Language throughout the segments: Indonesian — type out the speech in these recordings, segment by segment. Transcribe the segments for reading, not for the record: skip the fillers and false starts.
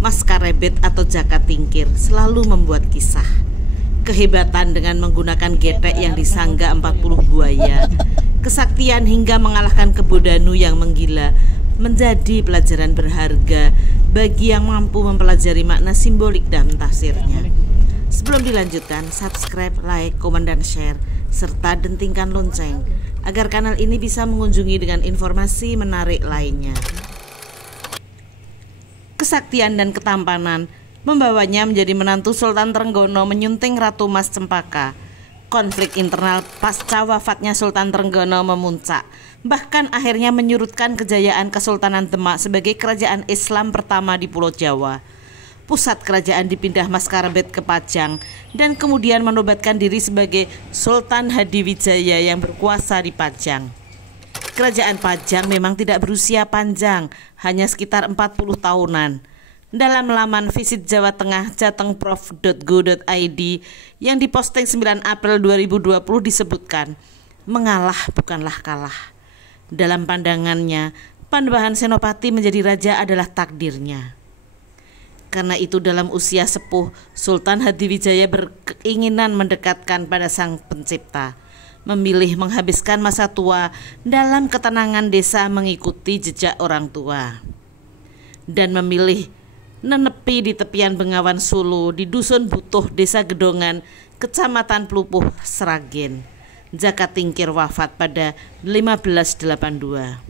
Maskarebet atau Jaka Tingkir selalu membuat kisah. Kehebatan dengan menggunakan getek yang disangga 40 buaya, kesaktian hingga mengalahkan Kebo Danu yang menggila menjadi pelajaran berharga bagi yang mampu mempelajari makna simbolik dan tafsirnya. Sebelum dilanjutkan, subscribe, like, komen, dan share, serta dentingkan lonceng agar kanal ini bisa mengunjungi dengan informasi menarik lainnya. Kesaktian dan ketampanan membawanya menjadi menantu Sultan Trenggono menyunting Ratu Mas Cempaka. Konflik internal pasca wafatnya Sultan Trenggono memuncak, bahkan akhirnya menyurutkan kejayaan Kesultanan Demak sebagai kerajaan Islam pertama di Pulau Jawa. Pusat kerajaan dipindah Maskarebet ke Pajang dan kemudian menobatkan diri sebagai Sultan Hadiwijaya yang berkuasa di Pajang. Kerajaan Pajang memang tidak berusia panjang, hanya sekitar 40 tahunan. Dalam laman Visit Jawa Tengah jatengprof.go.id yang diposting 9 April 2020 disebutkan, mengalah bukanlah kalah. Dalam pandangannya, Panembahan Senopati menjadi raja adalah takdirnya. Karena itu dalam usia sepuh, Sultan Hadiwijaya berkeinginan mendekatkan pada Sang Pencipta, memilih menghabiskan masa tua dalam ketenangan desa mengikuti jejak orang tua, dan memilih nenepi di tepian Bengawan Solo di Dusun Butuh, Desa Gedongan, Kecamatan Plupuh, Sragen. Jaka Tingkir wafat pada 1582.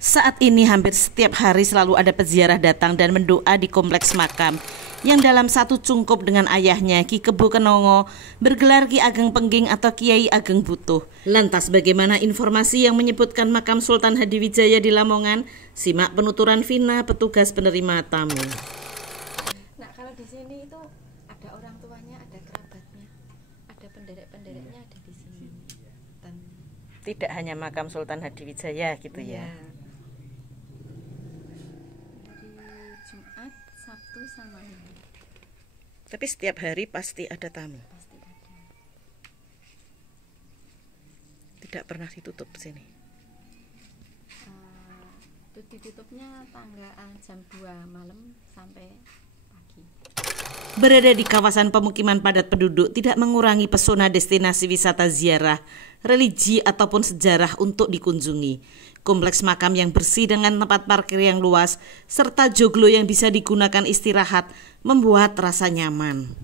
Saat ini hampir setiap hari selalu ada peziarah datang dan mendoa di kompleks makam yang dalam satu cungkup dengan ayahnya Ki Kebo Kenongo bergelar Ki Ageng Pengging atau Kiai Ageng Butuh. Lantas bagaimana informasi yang menyebutkan makam Sultan Hadiwijaya di Lamongan? Simak penuturan Vina, petugas penerima tamu. Nah, kalau di sini itu ada orang tuanya, ada kerabatnya, ada penderek-pendereknya ada di sini. Dan tidak hanya makam Sultan Hadiwijaya gitu ya. Jumat, Sabtu sama Minggu. Tapi setiap hari pasti ada tamu. Pasti ada. Tidak pernah ditutup sini. Ditutupnya tanggal jam 2 malam sampai pagi. Berada di kawasan pemukiman padat penduduk tidak mengurangi pesona destinasi wisata ziarah, religi ataupun sejarah untuk dikunjungi. Kompleks makam yang bersih dengan tempat parkir yang luas serta joglo yang bisa digunakan istirahat membuat rasa nyaman.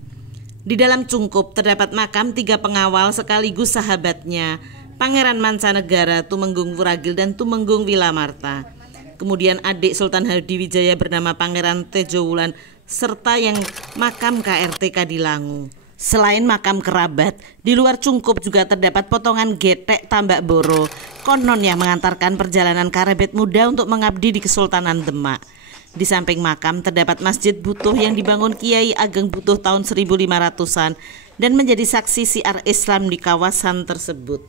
Di dalam cungkup terdapat makam 3 pengawal sekaligus sahabatnya, Pangeran Mancanegara, Tumenggung Wuragil, dan Tumenggung Wilamarta. Kemudian adik Sultan Hadiwijaya bernama Pangeran Tejowulan serta yang makam KRT Kadilangu. Selain makam kerabat, di luar cungkup juga terdapat potongan getek Tambak Boro, konon yang mengantarkan perjalanan karebet muda untuk mengabdi di Kesultanan Demak. Di samping makam terdapat Masjid Butuh yang dibangun Kiai Ageng Butuh tahun 1500-an dan menjadi saksi siar Islam di kawasan tersebut.